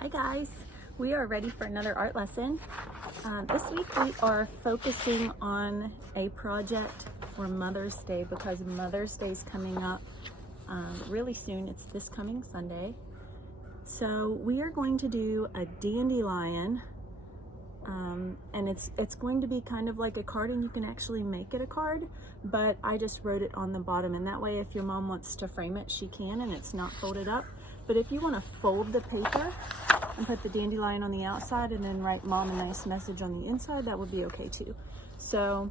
Hi guys, we are ready for another art lesson. This week we are focusing on a project for Mother's Day because Mother's Day is coming up really soon. It's this coming Sunday. So we are going to do a dandelion and it's going to be kind of like a card, and you can actually make it a card, but I just wrote it on the bottom, and that way if your mom wants to frame it, she can, and it's not folded up. But if you want to fold the paper and put the dandelion on the outside and then write mom a nice message on the inside, that would be okay too. So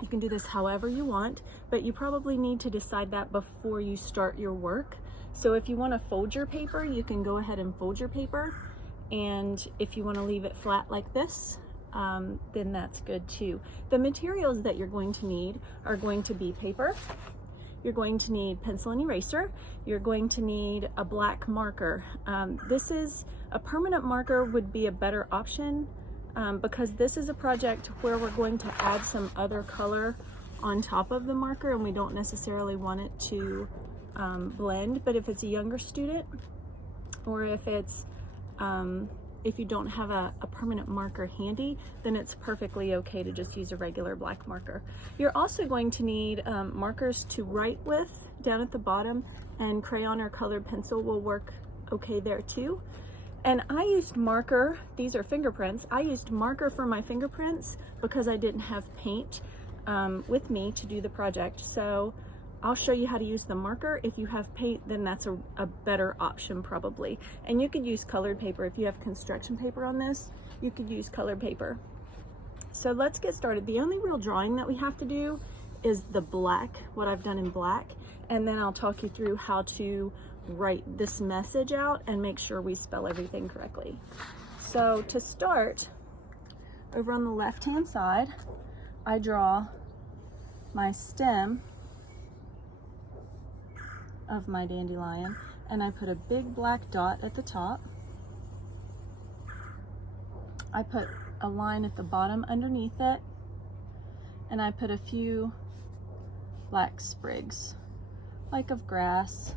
you can do this however you want, but you probably need to decide that before you start your work. So if you want to fold your paper, you can go ahead and fold your paper. And if you want to leave it flat like this, then that's good too. The materials that you're going to need are going to be paper. You're going to need pencil and eraser. You're going to need a black marker. This is a permanent marker would be a better option because this is a project where we're going to add some other color on top of the marker, and we don't necessarily want it to blend. But if it's a younger student, or if it's if you don't have a permanent marker handy, then it's perfectly okay to just use a regular black marker. You're also going to need markers to write with down at the bottom, and crayon or colored pencil will work okay there too. And I used marker, these are fingerprints. I used marker for my fingerprints because I didn't have paint with me to do the project. So I'll show you how to use the marker. If you have paint, then that's a better option probably. And you could use colored paper. If you have construction paper on this, you could use colored paper. So let's get started. The only real drawing that we have to do is the black, what I've done in black. And then I'll talk you through how to write this message out and make sure we spell everything correctly. So to start, over on the left-hand side, I draw my stem of my dandelion, and I put a big black dot at the top. I put a line at the bottom underneath it, and I put a few black sprigs, like of grass.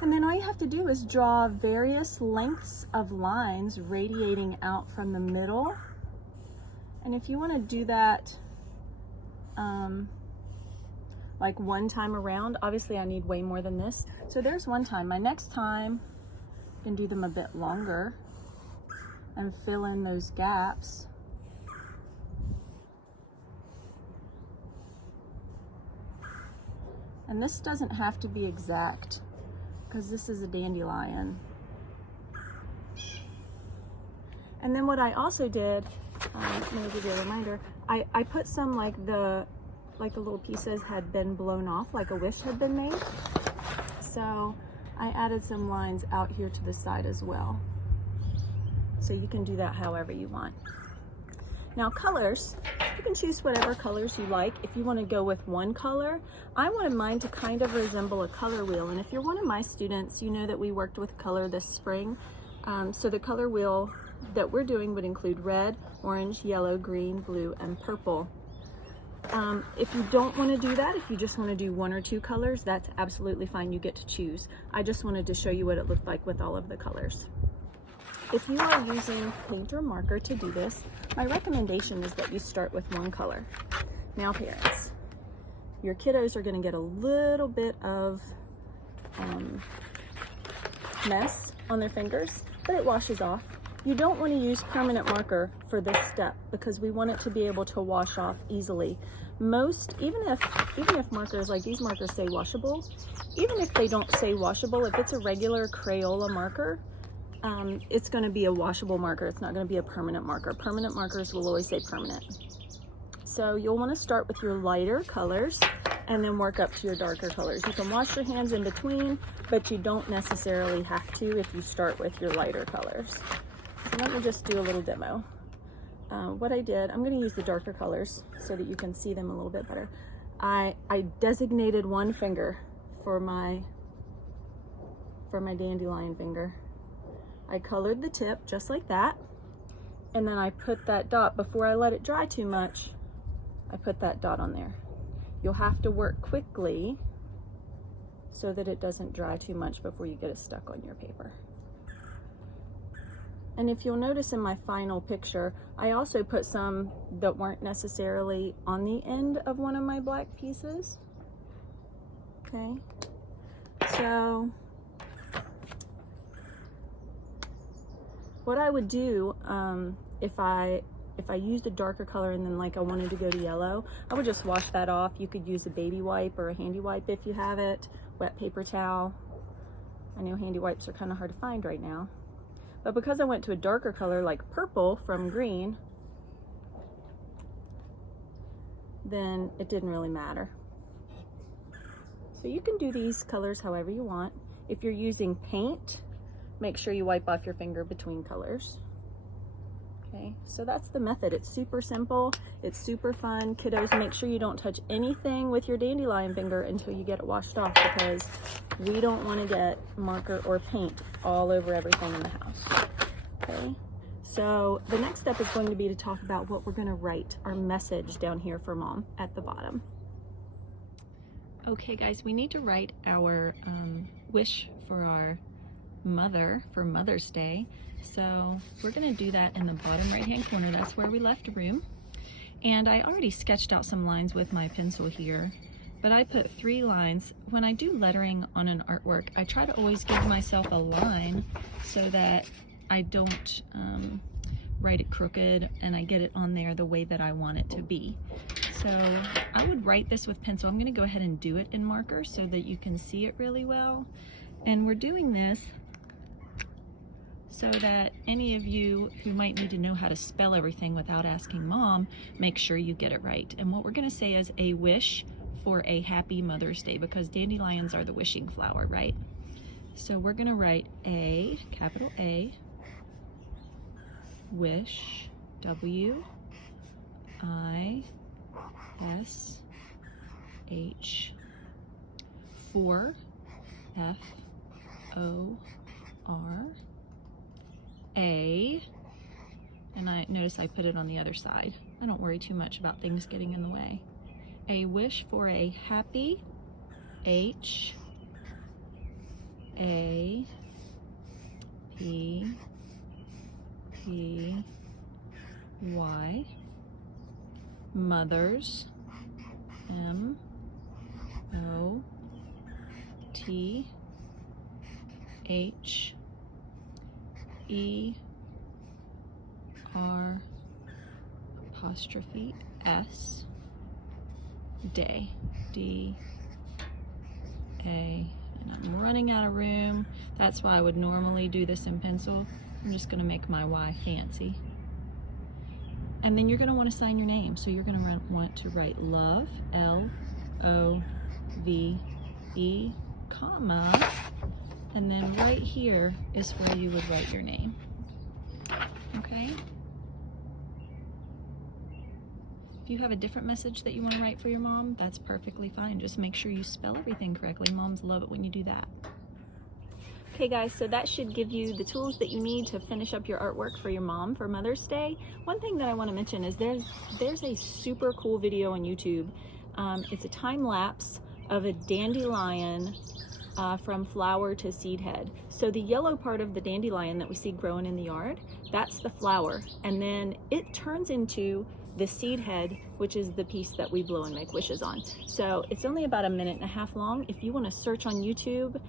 And then all you have to do is draw various lengths of lines radiating out from the middle. And if you want to do that like one time around, obviously I need way more than this. So there's one time. My next time I can do them a bit longer and fill in those gaps. And this doesn't have to be exact because this is a dandelion. And then what I also did, let me give you a reminder, I put some like the little pieces had been blown off, like a wish had been made. So I added some lines out here to the side as well. So you can do that however you want. Now colors, you can choose whatever colors you like. If you want to go with one color, I wanted mine to kind of resemble a color wheel. And if you're one of my students, you know that we worked with color this spring. So the color wheel that we're doing would include red, orange, yellow, green, blue, and purple. If you don't want to do that, if you just want to do one or two colors, that's absolutely fine. You get to choose. I just wanted to show you what it looked like with all of the colors. If you are using paint or marker to do this, my recommendation is that you start with one color. Now parents, your kiddos are going to get a little bit of mess on their fingers, but it washes off. You don't want to use permanent marker for this step because we want it to be able to wash off easily. Even if markers like these markers say washable, even if they don't say washable, if it's a regular Crayola marker, it's going to be a washable marker. It's not going to be a permanent marker. Permanent markers will always say permanent. So you'll want to start with your lighter colors and then work up to your darker colors. You can wash your hands in between, but you don't necessarily have to if you start with your lighter colors. So let me just do a little demo. What I did, I'm going to use the darker colors so that you can see them a little bit better. I designated one finger for my dandelion finger. I colored the tip just like that, and then I put that dot, before I let it dry too much, I put that dot on there. You'll have to work quickly so that it doesn't dry too much before you get it stuck on your paper. And if you'll notice in my final picture, I also put some that weren't necessarily on the end of one of my black pieces. Okay, so what I would do if I used a darker color and then like I wanted to go to yellow, I would just wash that off. You could use a baby wipe or a handy wipe if you have it, wet paper towel. I know handy wipes are kind of hard to find right now. But because I went to a darker color like purple from green, then it didn't really matter. So you can do these colors however you want. If you're using paint, make sure you wipe off your finger between colors. Okay, so that's the method. It's super simple, it's super fun. Kiddos, make sure you don't touch anything with your dandelion finger until you get it washed off, because we don't want to get marker or paint all over everything in the house. Okay, so the next step is going to be to talk about what we're going to write, our message down here for Mom at the bottom. Okay guys, we need to write our wish for our mother for Mother's Day. So we're going to do that in the bottom right hand corner. That's where we left room. And I already sketched out some lines with my pencil here, but I put 3 lines. When I do lettering on an artwork, I try to always give myself a line so that I don't write it crooked and I get it on there the way that I want it to be. So I would write this with pencil. I'm going to go ahead and do it in marker so that you can see it really well. And we're doing this so that any of you who might need to know how to spell everything without asking Mom, make sure you get it right. And what we're going to say is a wish for a happy Mother's Day, because dandelions are the wishing flower, right? So we're going to write A, capital A, wish, W-I-S-H, for, F-O-R, A, and I notice I put it on the other side. I don't worry too much about things getting in the way. A wish for a happy, H, A, P, P, Y, Mother's, M, O, T, H, E, R, apostrophe, S, day, D, A, and I'm running out of room. That's why I would normally do this in pencil. I'm just gonna make my Y fancy. And then you're gonna wanna sign your name. So you're gonna want to write love, L-O-V-E, comma, and then right here is where you would write your name, okay? If you have a different message that you want to write for your mom, that's perfectly fine. Just make sure you spell everything correctly. Moms love it when you do that. Okay guys, so that should give you the tools that you need to finish up your artwork for your mom for Mother's Day. One thing that I want to mention is there's a super cool video on YouTube. It's a time lapse of a dandelion from flower to seed head. So the yellow part of the dandelion that we see growing in the yard, that's the flower. And then it turns into the seed head, which is the piece that we blow and make wishes on. So it's only about 1.5 minutes long. If you want to search on YouTube,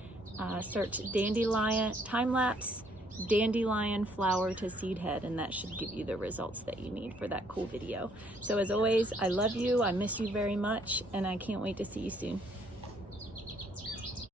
search dandelion, time lapse, dandelion flower to seed head, and that should give you the results that you need for that cool video. So as always, I love you, I miss you very much, and I can't wait to see you soon.